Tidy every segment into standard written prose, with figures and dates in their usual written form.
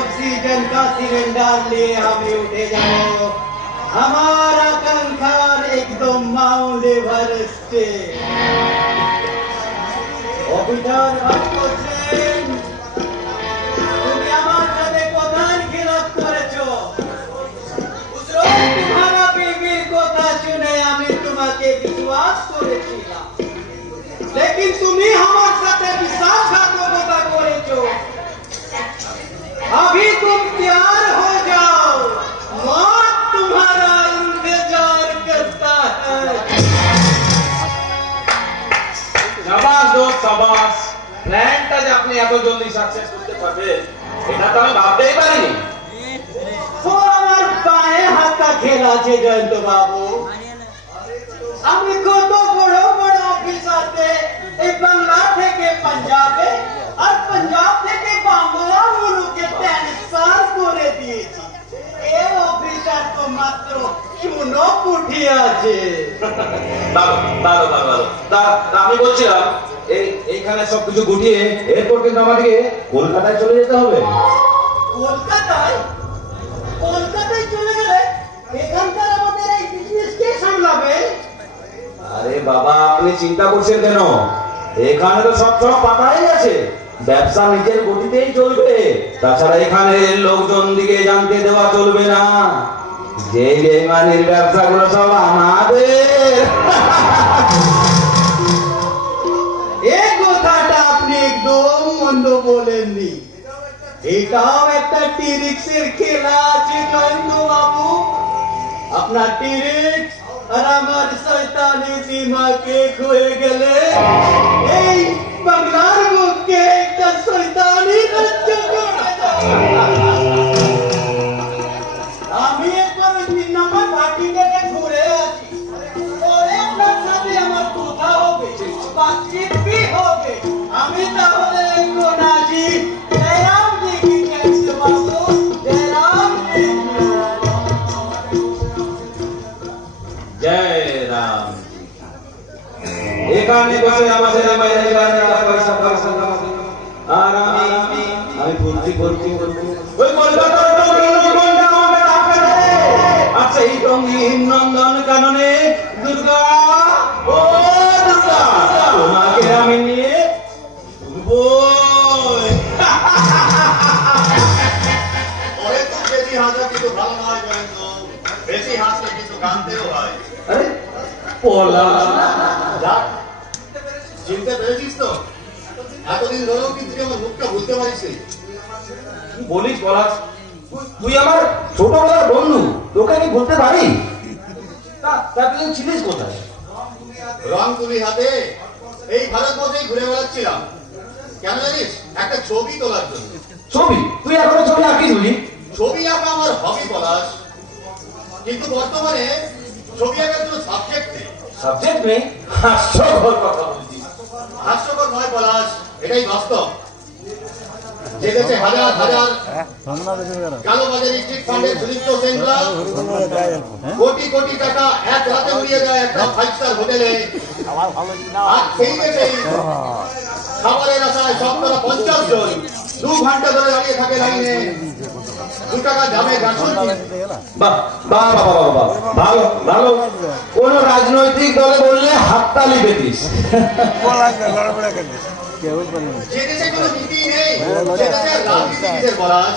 Oxygen का cylinder लिए हमें उठे जाओ हमारा आकांक्षार एकदम माउंट एवरेस्ट অফিসার ভাগ্য সেন তুমি আমার সাথে প্রধান খিলাফ করেছো तुम्हारा बीबीर কথা শুনে আমি তোমাকে বিশ্বাস করেছিলাম लेकिन तुम्ही আমার সাথে বিশ্বাসঘাতকতা করেছো अभी तुम तैयार हो जाओ मौत तुम्हारा इंतजार करता है शाबाश दोस्त शाबाश প্ল্যানটা যে আপনি এত জলদি সাকসেস করতে পারবেন এটা তো আমি ভাবতেই পারিনি ও আমার পায়ে হাত খেলা আছে জয়ন্ত বাবু আমি কত বড় বড় অফিসারকে এই বাংলা থেকে পাঞ্জাবে আর পাঞ্জাব থেকে বাংলা মুলুকে ট্রান্সফার করে দিয়েছি এই অফিসার তো মাত্র শুনো পুঠি আছে আমি বলছিলাম এইখানে সবকিছু গুটিয়ে এরপর কিন্তু আমাদেরকে কলকাতায় চলে যেতে হবে কলকাতায় কলকাতায় চলে গেলে এখানকার আমাদের এই বিজনেস কে সামলাবে আরে বাবা আপনি চিন্তা করছেন কেন এখানে তো সব পাতাই আছে ব্যবসা নিজের গতিতেই চলবে তাছাড়া এখানে লোকজন দিকে জানতে দেওয়া চলবে না যে বেইমানির ব্যবসাগুলো সব আমাদের এই কথাটা আপনি একদম মন্দ বলেননি এটাও একটা টিরিক্সের খেলা আছে জয়ন্ত বাবু আপনার টিরিক্স আর আমার শয়তানি দিমাকে হয়ে গেলে এই বাংলার বুকে একটা শয়তানি রাজ্য গড়ে যাবে আমি একবার 3 নম্বর ঘাটি থেকে ঘুরে আসি পরে আপনার সাথে আমার কথা হবে বাতচিত কি হবে আমি তাহলে এখন আসি জয়রাম জি কি জয়ন্ত বাবু জয়রাম জি জয় রাম এখানে বসে আমাদের পয়সা পয়সা আর আমি বলছি ওই কলকাতার আচ্ছা এই রঙিন নন্দন কাননে দুর্গা ও দুর্গা তোমাকে আমি নিয়ে ওরে তো বেশি হাসা কিন্তু ভালো নয় জয়ন্ত বেশি হাসলে কিন্তু কাঁদতেও হয় আরে পলা যা চিনতে পেরেছিস তো এতদিন ধরেও কিন্তু তুই আমার মুখটা ভুলতে পারিস নি। বলিস পলাশ তুই আমার ছোটবেলার বন্ধু তোকে আমি বলতে পারি তা তুই ছিলিস কোথায় রং তুলি হাতে এই ভারতবর্ষেই ঘুরে বেড়াচ্ছিলাম কেন জানিস একটা ছবি তোলার জন্য ছবি তুই এখনো ছবি আঁকিস বলি ছবি আঁকা আমার হবি পলাশ কিন্তু বর্তমানে ছবি আঁকার কোনো সাবজেক্ট নেই সাবজেক্ট নেই হাস্যকর কথা বলছিস হাস্যকর নয় পলাশ এটাই বাস্তব যে দেশে হাজার হাজার কালোবাজারি চিট ফান্ডের সুদীপ্ত সেনরা কোটি কোটি টাকা এক রাতে উড়িয়ে দেয় একটা 5 স্টার হোটেলে আর সেই দেশেই খাবারের আশায় শতকরা 50 জন 2 ঘন্টা ধরে দাঁড়িয়ে থাকে লাইনে 2 টাকা দামে গান শুনছে বাহ বাহ বাহ বাহ ভালো ভালো কোন রাজনৈতিক দলে বললে হাততালি পেতিস যে দেশে কোনো নীতি নেই সে দেশের রাজনীতি কিসের পলাশ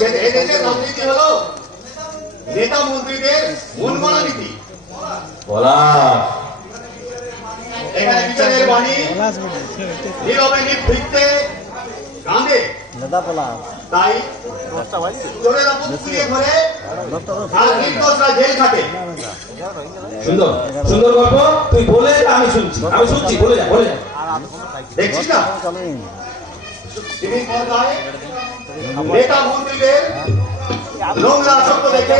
সে দেশের রাজনীতি হলো নেতা মন্ত্রীদের মন গড়া নীতি পলাশ এখানে বিচারের বাণী নীরবে নিভৃতে কাঁদে তাই চোরেরা মুখ ফুলিয়ে ঘরে আর নির্দোষরা জেল খাটে সুন্দর সুন্দর গল্প তুই বলে যা, আমি শুনছি বলে যা দেখছিস না টিভি পর্দায় নেতা মন্ত্রীদের নোংরা সত্য দেখে